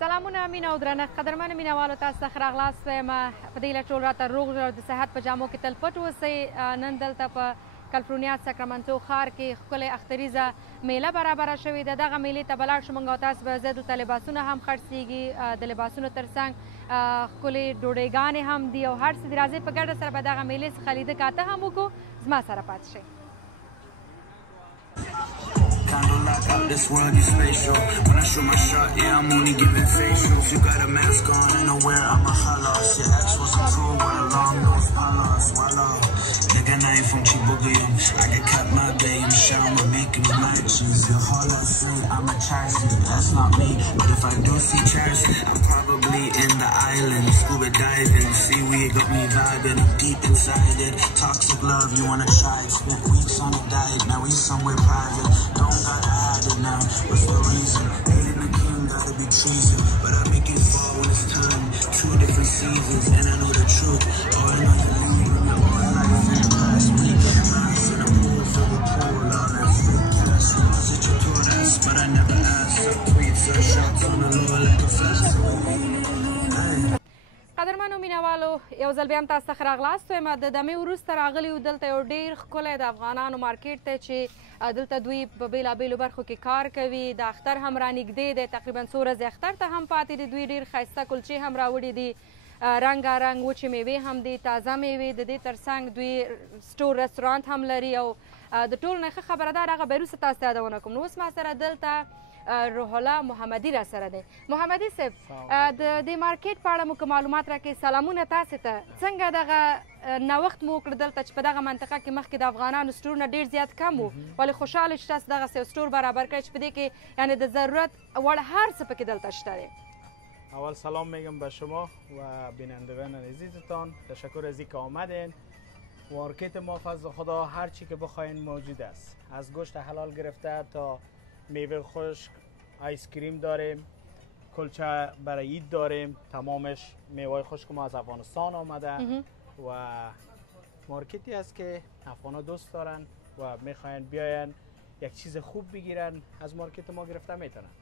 سلامونه مینه او درنښت قدرمنو مینهوالو تاسو ته ښه راغلاست وایم په دې هیله ټول راته روغ او د صحت په جامو کې تل پټ اوسئ. نن دلته په کلفورنیا ساکرامنټو ښار کې ښکلې اختریزه میله برابره شوې ده. دغه میلې ته به لاړ شو موږ او تاسو به زه دلته لباسونه هم خرڅېږي، د لباسونو تر څنګ ښکلې ډوډۍ هم دي او هر څه دي. راځئ په ګډه سره به دغه میلې څخه لیده کاته هم وکړو. زما سره پاتې شئ. Kinda lock out this world, you spatial. When I shoot my shot, yeah, I'm only giving facials. You got a mask on, ain't nowhere I'm a halos. Your ex wasn't cool, wear long nose palos. Voila, nigga, I ain't from Chibugayum. I can cut my game, show my making matches. Your whole life say I'm a Chelsea, that's not me. But if I do see Chelsea, I'm probably in the island, scuba diving. Seaweed got me vibing, I'm deep inside it. Toxic love, you wanna try it. Spent weeks on a diet, now we somewhere private. Don't gotta hide it now, what's the reason? Hating the king, gotta be treason. But I make it fall when it's time. 2 different seasons, and I know the truth. Oh, I know you leaving your own life in the past. We get mass in a pool full of pool. All that fake cash. Sit your tour ass, but I never asked. Up tweets or shots on the low like a fast. قدرمنو مینهوالو یو ځل بیا هم تاسو ته ښه راغلاست وایم. د دمې وروسته راغلي یو دلته یو ډېر ښکلی د افغانانو مارکیټ دی چې دلته دوی په بېلابېلو برخو کې کار کوي. د اختر هم رانږدې دی، تقریبا څو ورځې اختر ته هم پاتې دي. دوی ډېر ښایسته کلچې هم راوړي دي، رنګارنګ وچې میوې هم دي، تازه میوې. د دې تر څنګ دوی سټور رستورانت هم لري او د ټولو نه ښه خبره ده هغه به وروسته تاسو ته یادونه کوم. نو اوس ما سره دلته روح الله محمدي را سره دی. محمدي صاحب، د دې مارکیټ په اړه مو که معلومات راکړئ. سلامونه تاسې ته. څنګه دغه نوښت مو وکړ دلته چې په دغه منطقه کې مخکې د افغانانو سټورونه ډېر زیات کم وو، ولې خوشحاله چې تاسو دغسې یو سټور برابر کړئ چې په دې کې یعنې د ضرورت وړ هر څه پکې دلته شته دی؟ اول سلام میگم به شما و بینندگان عزیزتان. تشکر از اینکه آمدین. مارکت ما فضل خدا هر چی که بخواین موجود است، از گوشت حلال گرفته تا میوه خشک، آیس کریم داریم، کلچه برای عید داریم. تمامش میوه خشک ما از افغانستان آمده و مارکتی است که افغانا دوست دارن و میخواین بیاین یک چیز خوب بگیرن از مارکت ما گرفته میتونن.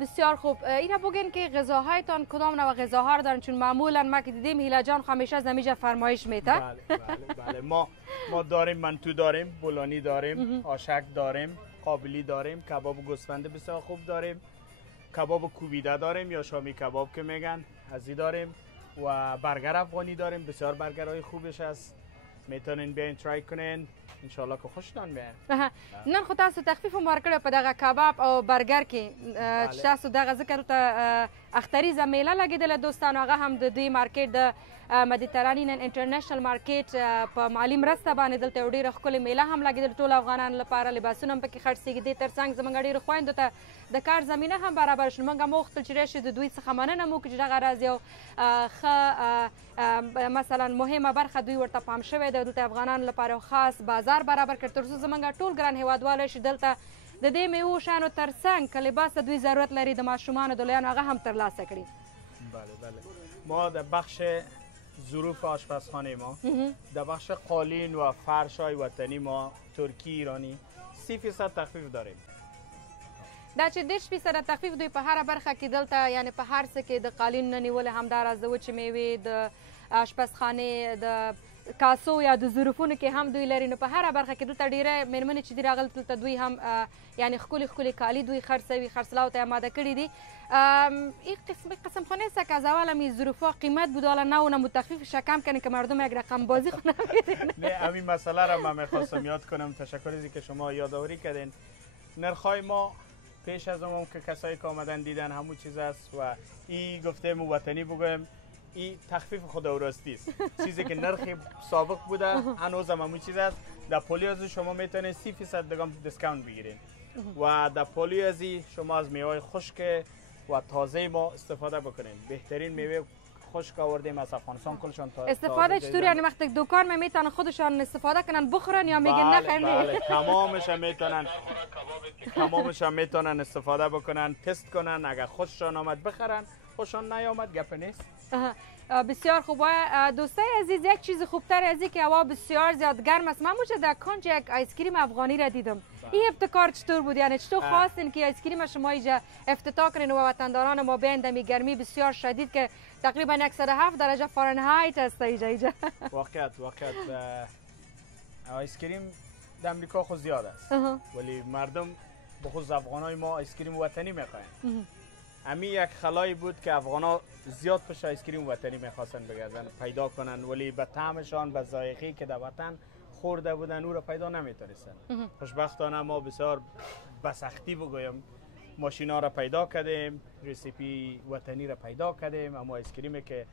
بسیار خوب. اینا بگین که غذاهایتان کدام نوع غذاها رو دارن؟ چون معمولا ما که دیدیم هیلا جان همیشه از نمیجا فرمایش میته. بله ما داریم منتو داریم، بولانی داریم، آشک داریم، قابلی داریم، کباب گوسفند بسیار خوب داریم، کباب کوبیده داریم یا شامی کباب که میگن ازی داریم و برگر افغانی داریم. بسیار برگرهای خوبش است، میتونین بیاین ترای کنین، انشالله که خوشتان بیاین. نن خو تاسو تخفیف هم ورکړی په دغه کباب او برګر کې چې تاسو دغه ذکر ته اختریزه میله لګېدله دوستانو. هغه هم د دوی مارکیټ د مدیترانین انټرنیشنل مارکیټ په مالي مرسته باندې دلته یو ډېره ښکلې میله هم لګېدله ټولو افغانانو لپاره. لباسونه هم پکې خرڅېږي. دې تر څنګ زموږ ډېرو خویندو ته د کار زمینه هم برابر شو. موږ هم وغوښتل چې راشي د دوی څخه مننه مو وکړو چې دغه راز یو ښه مثلا مهمه برخه دوی ورته پام شوی دی. دلته افغانانو لپاره خاص بازار برابر کړ تر څو زموږ ټول ګران هیوادوال شي دلته د دې میوو شیانو تر څنګ که لباس دوی ضرورت لري د ماشومانو د لویانو هغه هم ترلاسه کړي. بله ما در بخش ظروف آشپزخانه ما در بخش قالین و فرش های وطنی ما ترکی ایرانی 30% تخفیف داریم. دا چې 30% تخفیف دوی په هره برخه کې دلته یعنی په هر څه کې د قالین نه نیولې همداراز د وچې میوې د آشپزخانې د کاسو یا د ظروفونو کې هم دوی لري. نو په هره برخه کې دلته ډېره مېرمنې چې دي راغلي دلته دوی هم یعنی ښکلي کالي دوی خرڅوي، خرڅلاو ته آماده کړي دي. این قسم خانه است که از اول هم این ظروف‌ها قیمت بود حالا نه اونم تخفیفش کم کنه که مردم یک رقم بازی کنه. نه همین مسئله را من می‌خواستم یاد کنم. تشکر از اینکه شما یادآوری کردین. نرخ‌های ما پیش از اون که کسایی که آمدن دیدن همون چیز است و این گفتم وطنی بگویم این تخفیف خدا راستی است. چیزی که نرخ سابق بوده هنوز هم همون چیز است. در پولیوزی شما میتونید 30% دیسکاونت بگیرید و در پولیوزی شما از میوه خشک و تازه ما استفاده بکنید. بهترین میوه خشک آوردیم از افغانستان کلشان استفاده چطوری؟ یعنی وقتی دکان ما میتونن خودشان استفاده کنن بخورن یا میگن نه خیر نه؟ بله تمامش میتونن استفاده بکنن، تست کنن، اگر خوششان آمد بخرن، خوششان نیامد گپ نیست. بسیار خوب. دوستای عزیز یک چیز خوبتر از این که هوا بسیار زیاد گرم است. من در کنج یک آیس کریم افغانی را دیدم این ابتکار چطور بود؟ یعنی چطور خواستین که آیسکریم شما اینجا افتتاح کنین و وطنداران ما بیاین دمی گرمی بسیار شدید که تقریبا 107 درجه فارنهایت است اینجا؟ واقعیت آیسکریم در امریکا خود زیاد است ولی مردم بخصوص افغانای ما آیسکریم وطنی میخواین. امی یک خلایی بود که افغانا زیاد پشت آیسکریم وطنی میخواستن بگردن پیدا کنن ولی به طعمشان به ذائقه‌ای که در وطن خورده بودن او را پیدا نمیتونستن. خوشبختانه ما بسیار به سختی بگویم ماشینا را پیدا کردیم، رسیپی وطنی را پیدا کردیم، اما آیسکریمی که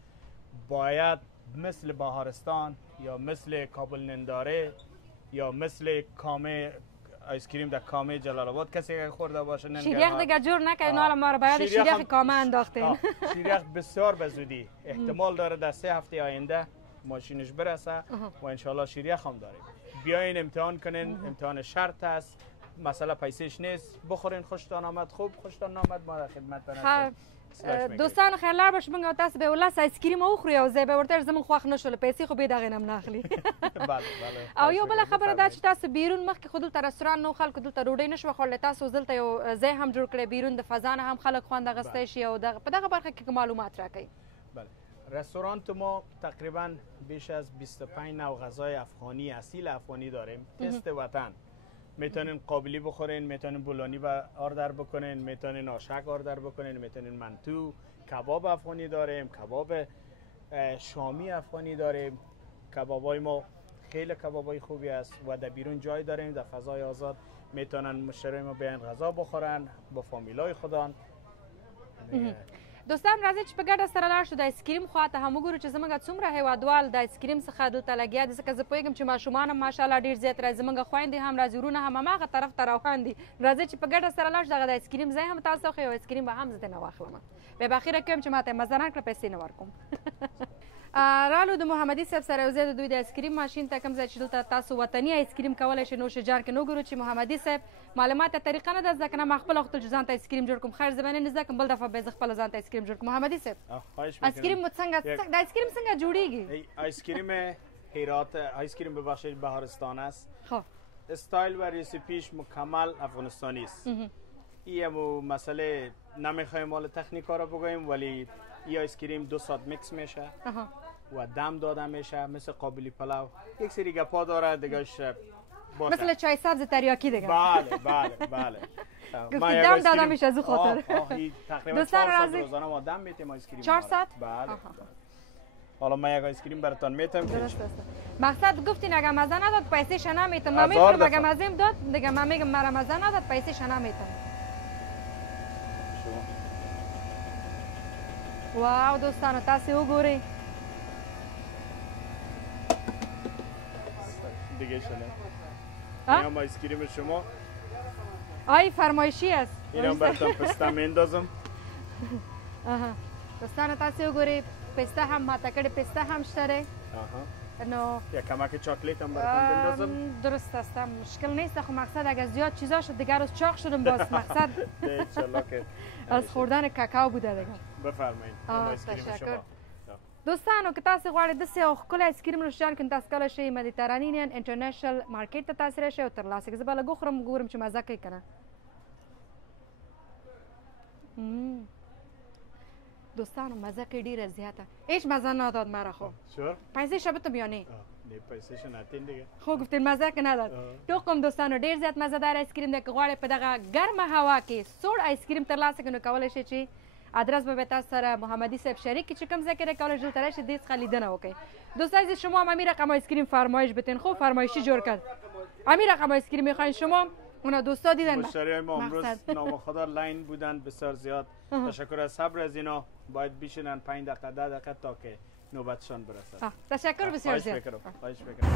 باید مثل بهارستان یا مثل کابل ننداره یا مثل کامه آیسکریم در کامه جلال آباد کسی که خورده باشه شیریخ دیگه جور نکنین حالا ما رو باید شیریخ کامه انداختین. شیریخ بسیار به زودی احتمال داره در 3 هفته آینده ماشینش برسه و انشالله شیریخ هم داریم. بیاین امتحان کنین، امتحان شرط است، مسئله پیسش نیست، بخورین خوشتان آمد خوب، خوشتان آمد ما در خدمت هستیم. دوستان خیرلر باش بگم تاسو به ولس آیسکریم اوخوري او زه به ورته زمون خوښ نشول پیسې خو به دغه نم ناخلی. بله او یو بل خبره دا چې تاسو بیرون مخکې خود ته رستوران نو خلکو دلته ډوډۍ نشو خوړل تاسو دلته یو ځای هم جوړ کړی بیرون د فضا هم خلک خوند غسته شي او په دغه برخه کې معلومات راکړي. بله رستوران ما تقریبا بیش از 25 نوع غذای افغانی اصیل افغانی داریم. تست وطن میتونین قابلی بخورین، میتونین بولانی آردر بکنین، میتونین آشک آردر بکنین، میتونین منتو، کباب افغانی داریم، کباب شامی افغانی داریم. کبابای ما خیلی کبابای خوبی است و در بیرون جای داریم در فضای آزاد میتونن مشتری ما بیان غذا بخورن با فامیلای خودان. دوستان راځي چې په ګډه سره لاړ شو د آیسکریم خواته هم وګورو چې زموږ څومره هیوادوال د آیسکریم څخه دلته لګیا دي ځکه زه پوهېږم چې ماشومان هم ماشاءالله ډېر زیات راځي زموږ خویندې هم راځي وروڼه هم هماغه طرف ته روان دي. راځئ چې په ګډه سره لاړ شو دغه د آیسکریم ځای هم تاسو ښیي او آیسکریم به هم زه ترېنه واخلم. بیا به اخره کې وایم چې ما ته یې مزه نه کړه پیسې نه ورکوم. رالو د محمدي صاحب سره یو ځای د دوی د آیسکریم ماشین ته کوم ځای چې دلته تاسو وطني آیسکریم کولی شئ نوش جار کې نو ګورو چې محمدي صاحب معلومات طریقه نه ده زده کنه ما خپله غوښتل چې ځان ته آیسکریم جوړ کړم. خیر زه به نه زده کړم بل دفعه به زه خپله ځان ته آیسکریم جوړ کړم. محمدي صاحب آیسکریم مو څنګه د آیسکریم څنګه جوړیږي؟ آیسکریم هرات آیسکریم ببخشید بهارستان است. خب استایل و رسیپیش مکمل افغانستانی است. این مسئله نمیخوایم مال تکنیکا را بگوییم ولی این آیسکریم 2 ساعت میکس میشه و دم داده میشه مثل قابلی پلو. یک سری گپا داره دیگهش مثل چای سبز تریاکی دیگه. بله بله بله. گفتی دم داده میشه از او خاطر. تقریبا 4 ساعت روزانه ما دم میتیم آیسکریم. 4 ساعت؟ بله. حالا من یک آیسکریم براتون میتم. درست است. مقصد گفتین اگه مزه نداد پیسه‌ش نمیتم. من میگم اگه مزه داد دیگه من میگم مرا مزه نداد پیسه‌ش نمیتم. واو دوستانو تاسو وګورئ دیگه شنه اینم آیسکریم شما آی فرمایشی است اینم براتون پسته میندازم. دوستانو تاسو وګورئ پسته هم ماته کړې پسته هم شته نو یا کمک چاکلیت هم براتون بندازم. درست است مشکل نیست خو مقصد اگه زیاد چیزا شد دیگه روز چاق شدم باز مقصد از خوردن کاکائو بوده دیگه. بفرمایید آیسکریم شما. دوستانو که تاسو غواړئ داسې یو ښکلی آیسکریم نوشجان کې تاسو کولی شئ مدیترانین انټرنیشنل مارکیټ ته تاسې راشئ او ترلاسه کړئ. زه به لږ وخورم ګورم چې مزه کوي که نه. دوستانو مزه کوي ډېره زیاته هیچ مزه نداد مرا خو پیسه‌ش بتم یا نه؟ نه پیسه‌ش نتین دیگه. خو گفتین مزه که نداد. ټوکم دوستانو ډېر زیات مزهدار آیسکریم دی که غواړئ په دغه ګرمه هوا کې سوړ آیسکریم ترلاسه کړئ نو کولی شئ چې ادرس به تاسو سره محمدی صاحب شریک چې کوم ځای کې کالج دلته راشي دې څخه لیدنه وکړئ. دوستان عزیز شما هم همین رقم آیسکریم فرمایش بتین خوب فرمایشی جور کرد همین رقم آیسکریم میخواین شما اونا دوستا دیدن مشتریای ما امروز نامخدار لاین بودن بسیار زیاد. تشکر از صبر از اینا باید بشینن 5 دقیقه 10 دقیقه تا که نوبتشان برسد. تشکر بسیار زیاد. خواهش می‌کنم.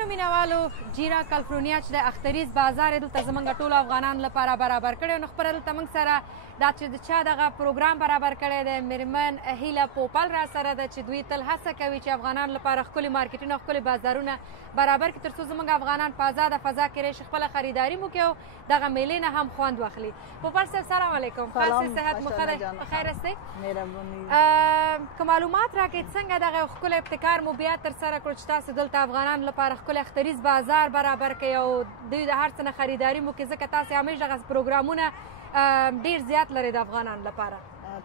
درنو مینوالو جیرا کالیفورنیا چې د اختریز بازار یې دلته زموږ ټولو افغانانو لپاره برابر کړی. نو خپله دلته موږ سره دا چې د چا دغه پروګرام برابر کړی دی میرمن هیله پوپل را سره ده چې دوی تل هڅه کوي چې افغانانو لپاره ښکلي مارکیټونه ښکلي بازارونه برابر کړي تر څو زموږ افغانان په ازاده فضا کې راشي خپله خریداري مو کوي او دغه میلې نه هم خوند واخلي. پوپل صاحب سلام علیکم. خاصې صحت مو ښه دی؟ په خیر هستئ؟ که معلومات راکړئ څنګه دغه ښکلی ابتکار مو بیا ترسره کړو چې تاسو دلته افغانانو لپاره ښکلی اختریز بازار برابر کړئ او دوی د هر څه نه خریداري مو کوي ځکه تاسو همیشه دغه پروګرامونه ډیر زیاد لرید افغانان لپاره.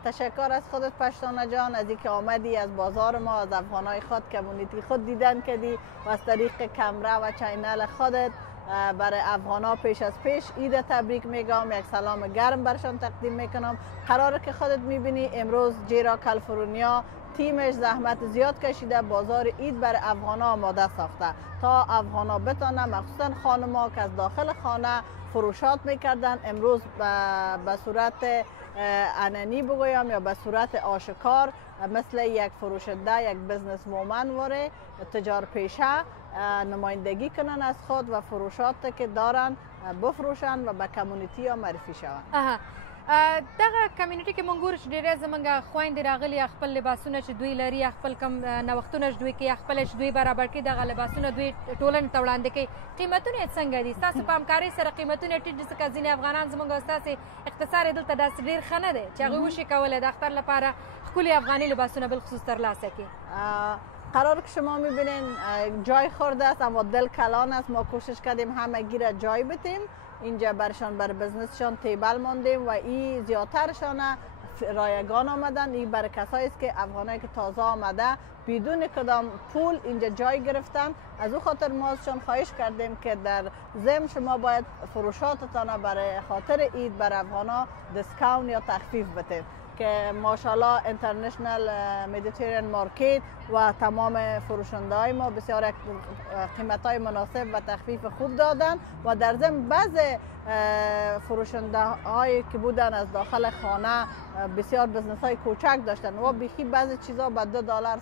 تشکر از خودت پشتانه جان از اینکه آمدی از بازار ما از افغانای خود کمیونیتی خود دیدن کردی و از طریق کمره و چینل خودت برای افغانا پیش از پیش عید تبریک میگم، یک سلام گرم برشان تقدیم میکنم. قراره که خودت میبینی امروز جیرا کالیفورنیا تیمش زحمت زیاد کشیده بازار عید برای افغانا آماده ساخته تا افغانا بتانه مخصوصا خانم‌ها که از داخل خانه فروشات میکردن امروز به صورت علنی بگویم یا به صورت آشکار مثل یک فروشنده یک بزنس وومن واره تجار پیشه نمایندگی کنن از خود و فروشات که دارن بفروشن و به کمیونیتی ها معرفی شون. دغه کمیونټي کې مونږ ګورو چې ډېری زموږ خویندې راغلي خپل لباسونه چې دوی لري خپل کم نوښتونه چې دوی کوي خپل چې دوی برابر کړي دغه لباسونه دوی ټولنې ته وړاندې کوي. قیمتونه یې څنګه دي؟ ستاسو په همکارۍ سره قیمتونه ټیټ دي ځکه ځینې افغانان زموږ او ستاسې اقتصاد یې دلته داسې ډېر ښه نه دی چې هغوی وشي کولی د اختر لپاره ښکلي افغاني لباسونه بالخصوص ترلاسه کړي. قرار که شما میبینین جای خورده است اما دل کلان است. ما کوشش کردیم همگی را جای بدیم اینجا برشان بر بزنسشان تیبل ماندیم و این زیادترشان رایگان آمدن. این برای کسایی است که افغانایی که تازه آمده بدون کدام پول اینجا جای گرفتن. از او خاطر ما ازشان خواهش کردیم که در ضمن شما باید فروشاتتان برای خاطر عید بر افغانا دیسکاونت یا تخفیف بدید که ماشاءالله اینترنشنال مدیترین مارکت و تمام فروشنده های ما بسیار قیمت های مناسب و تخفیف خوب دادن و در ضمن بعض فروشنده هایی که بودن از داخل خانه بسیار بزنس های کوچک داشتن و بیخی بعض چیزا به $2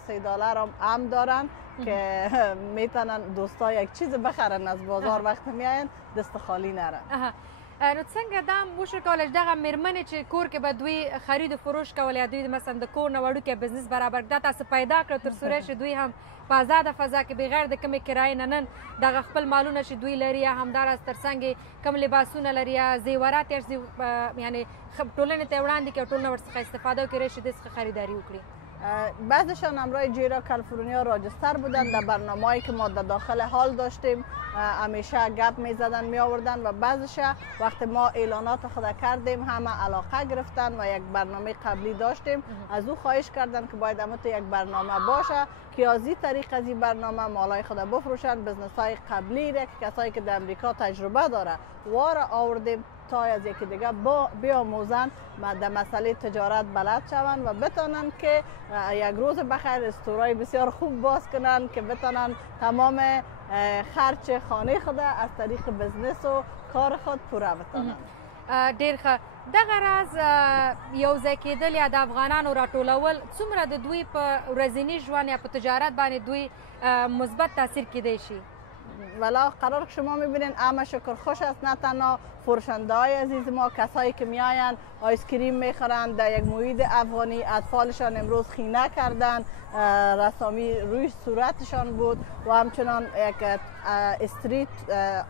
$3 هم دارن که میتونن دوستا یک چیز بخرن از بازار وقت میاین دست خالی نرن. نو څنګه دا وشو کولی چې دغه مېرمنې چې کور کې به دوی خرید و فروش کول یا دوی مثلا د کور نه وړوکی بزنس برابر دا تاسو پیدا کړو تر څو راشي دوی هم په ازاده فضا کې بغیر د کومې کرایې نه نن دغه خپل مالونه چې دوی لري یا همداراز ترڅنګ یې کوم لباسونه لري یا زیورات یا یعنې ټولنې ته یې وړاندې کړي او ټولنه ورڅخه استفاده وکړي راشي دې څخه خریداري وکړي. بعضشان همراه جیرا کالیفورنیا راجستر بودن در برنامه‌ای که ما در داخل حال داشتیم همیشه گپ میزدن می آوردن و بعضش وقتی ما اعلانات خود کردیم همه علاقه گرفتن و یک برنامه قبلی داشتیم از او خواهش کردن که باید همه تو یک برنامه باشه که از این طریق از این برنامه مالای خود بفروشن. بزنس های قبلی را که کسایی که در امریکا تجربه داره واره آوردیم تا از یکی دیگه بیاموزن در مسئله تجارت بلد شوند و بتانن که یک روز بخیر استورای بسیار خوب باز کنن که بتانن تمام خرچ خانه خود از طریق بزنس و کار خود پوره بتانن. ډیر ښه. دغه راز یو ځای کېدل یا د افغانانو راټولول څومره د دوی په ورځني ژوند یا په تجارت باندې دوی مثبت تاثیر کیدی شي؟ ولی قرار که شما میبینین همه شکر خوش است، نه تنها فروشنده های عزیز ما کسایی که میاین آیسکریم میخورن در یک محیط افغانی اطفالشان امروز خینه کردن رسامی روی صورتشان بود و همچنان یک استریت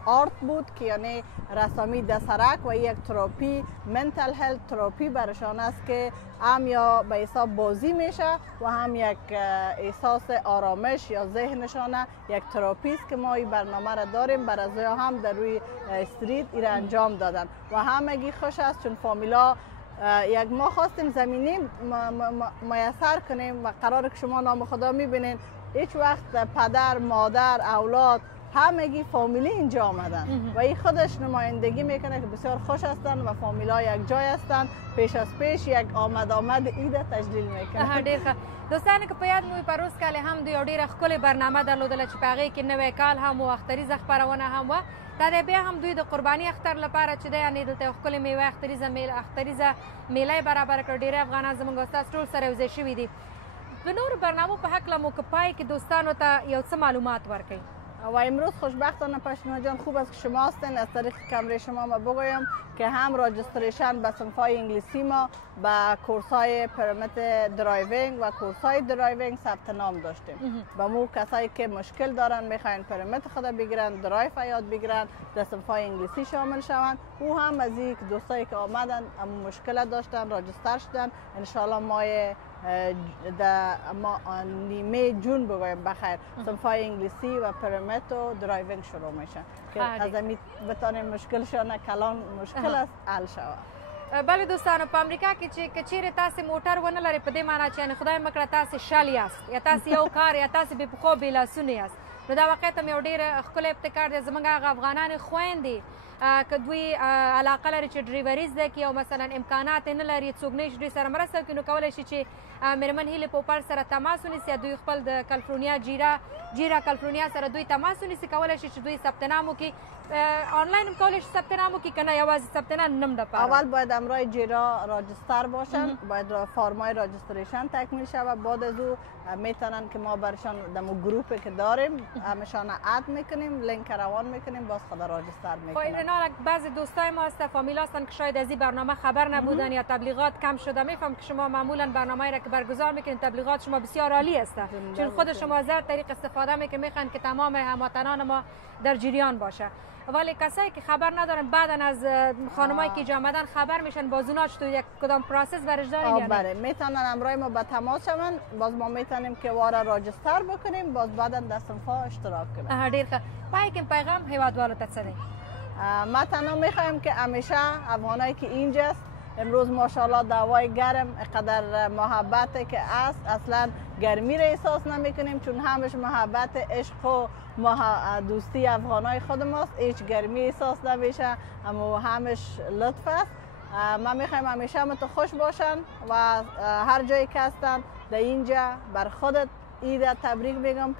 آرت بود که یعنی رسامی دسرک و یک تراپی منتل هلت تراپی برشان است که هم یا به حساب بازی میشه و هم یک احساس آرامش یا ذهنشانه یک تراپی است که ما این برنامه را داریم برای هم در روی استریت ایره انجام دادن و همگی خوش است چون فامیلا یک ما خواستیم زمینی میسر کنیم و قرار که شما نام خدا میبینین هیچ وقت پدر مادر اولاد همگی فامیلی اینجا آمدن و این خودش نمایندگی میکنه که بسیار خوش هستن و فامیلا یک جای هستن پیش از پیش یک آمد عید تجلیل میکنه. ډیر ښه. دوستانو که په یاد مو پروس کال هم دوی یو ډیره ښکلې برنامه درلودله چې په هغې کې نوی کال هم و اختریزه خپرونه هم وه. دا دی بیا هم دوی د قرباني اختر لپاره چې دی یعنې دلته یو ښکلې میوه اختریزه میله یې برابره کړه. ډېری افغانان زموږ او ستاسو ټول سره یوځای شوي دي. د نورو برنامو په هکله مو که پای کې دوستانو ته یو څه معلومات ورکوئ؟ و امروز خوشبختانه پشیما جان خوب است که شما هستین. از طریق کمره شما ما بگویم که هم راجستریشن به صنفای انگلیسی ما به کورسای پرمیت درایوینگ و کورسای درایوینگ ثبت نام داشتیم. به مو کسایی که مشکل دارن میخواین پرمیت خود بگیرن، درایو یاد بگیرن، در صنفای انگلیسی شامل شوند. او هم از این دوستایی که آمدن اما مشکل داشتن راجستر شدن. انشالله ما نیمه جون بگویم بخیر صنفای انگلیسی و پرمیت و درایوینگ شروع میشه که از امی بتانیم مشکلشان کلان مشکل است حل شود. بله دوستانو، په امریکا کې چې کچېرې تاسې موټر ونه لرئ په دې معنی چې یعنې خدای مکړه تاسې شل یاست یا تاسې یو کار یا تاسې بې پښو بې لاسونه یاست، نو دا واقعیت هم یو ډېر ښکلی ابتکار دی. زموږ هغه افغانانې خویندې که دوی علاقه لري چې ډریوري زده کړي او مثلا امکانات یې نه لري، څوک نه شي دوی سره مرسته وکړي، نو کولی شي چې مېرمن هیلې پوپل سره تماس ونیسي یا دوی خپل د کالیفورنیا جیرا کالیفورنیا سره دوی تماس ونیسي، کولی شي چې دوی ثبت نام وکړي. آنلاین هم کولی شي ثبت نام وکړي که نه یوازې ثبت نام دپاره؟ اول باید امرای جیرا راجستر باشن، باید فارمای راجستریشن تکمیل شود. بعد از او میتونن که ما برشان دمو گروپی که داریم همشان اد میکنیم، لینک روان میکنیم، باز خود راجستر میکنن. بعضی دوستای ما هست، فامیل هستن که شاید از این برنامه خبر نبودن یا تبلیغات کم شده. میفهم که شما معمولا برنامه‌ای را که برگزار میکنین تبلیغات شما بسیار عالی است، چون خود شما از هر طریق استفاده میکنین، میخواین که تمام هموطنان ما در جریان باشه. ولی کسایی که خبر ندارن بعدن از خانمایی که اینجا آمدن خبر میشن، بازوناش تو یک کدام پروسس برش دارین یا نه؟ میتونن امرای ما به تماس شون، باز ما میتونیم که واره راجستر بکنیم، باز بعدن در صنفا اشتراک کنیم. ډیر ښه. پای پیغام هیوادوالو ته څه دی؟ ما تنها میخوایم که همیشه افغانایی که اینجاست امروز ماشاءالله دوای گرم قدر محبت که است، اصلا گرمی را احساس نمیکنیم، چون همش محبت عشق و دوستی افغانای خود ماست، هیچ گرمی احساس نمیشه، اما همش لطف است. ما میخوایم همیشه تو خوش باشن و هر جایی که هستن در اینجا بر خودت عید تبریک میگم،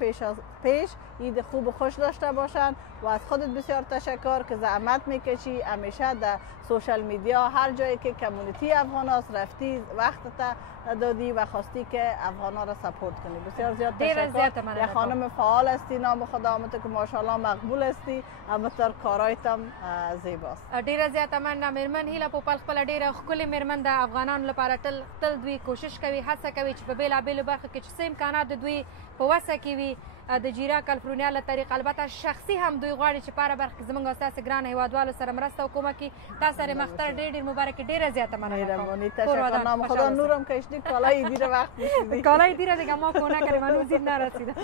پیش عید خوب و خوش داشته باشن و از خودت بسیار تشکر که زحمت میکشی، همیشه در سوشال میدیا هر جایی که کمیونیتی افغان هست رفتی وقتت دادی و خواستی که افغان ها را سپورت کنی. بسیار زیاد تشکر. یه خانم فعال هستی، نام خدا آمده که ماشاءالله مقبول هستی، همینطور کارایت هم زیباست. ډیره زیاته مننه. مېرمن هیله پوپل خپله ډیره ښکلې مېرمن د افغانانو لپاره تل دوی کوشش کوي، هڅه کوي چې په بېلابېلو برخو کې چې څه امکانات د دوی په وسه کې وي د جیرا کالیفورنیا له طریق، البته شخصي هم دوی غواړي چې په هره برخه کې زموږ ستاسې ګرانو هیوادوالو سره مرسته وکړو کې. تاسو سره مختر ډېر مبارک، ډیره زیاته مننه. تشکر. نام خدا نورم کشیدی، کالای دیر وقت پوشیدی. کالای دیر دیگه ما کو نکردیم، هنوز دیر نرسیده.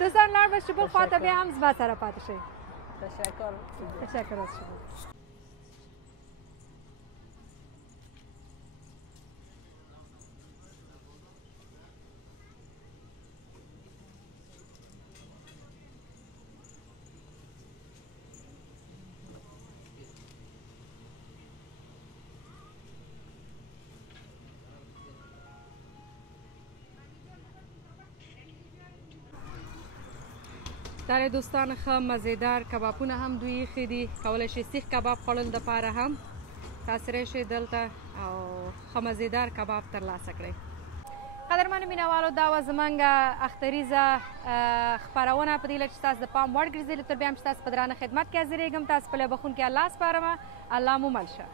دوستان لار باشی، بل خواته بیا هم زما سره پاتې شئ. تشکر از شما. در دوستان ښه مزیدار کبابونه هم دوی ایښي دي، کولی شئ سیخ کباب خوړل دپاره هم تاسې راشئ دلته او ښه مزیدار کباب ترلاسه کړئ. قدرمنو مینهوالو، دا وه زموږ اختریزه خپرونه په دې هیله چې ستاسو د پام وړ ګرځېدلې. تر بیا هم چې تاسو په درانه خدمت کې حاضرېږم، تاسو په بخښونکي الله سپارمه. الله مو مل شه.